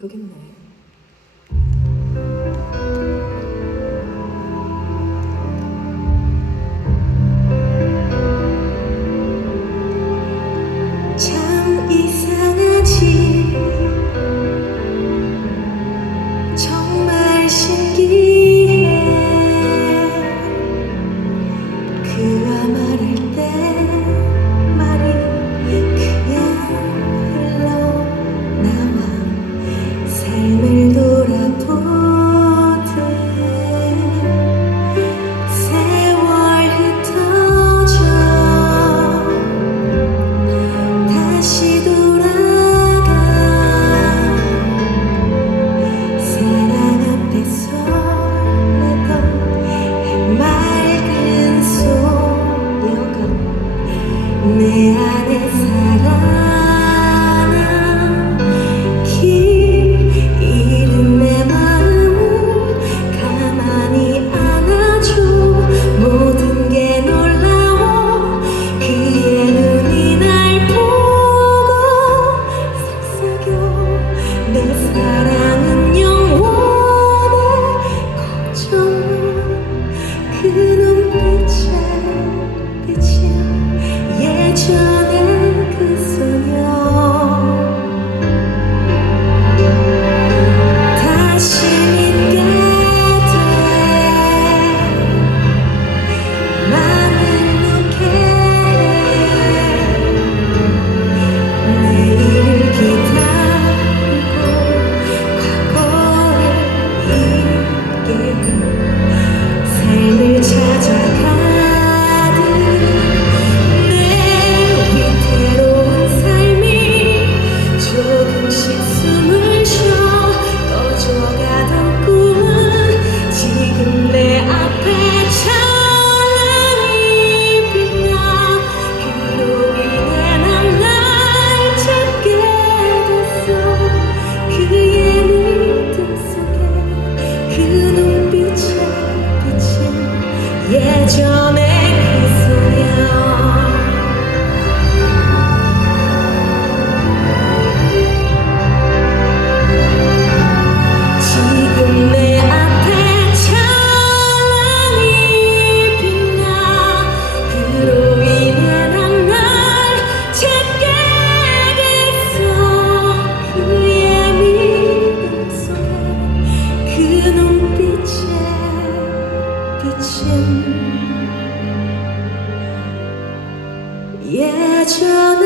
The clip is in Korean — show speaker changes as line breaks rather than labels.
모르겠네. 그 눈빛에 비친 예전 예전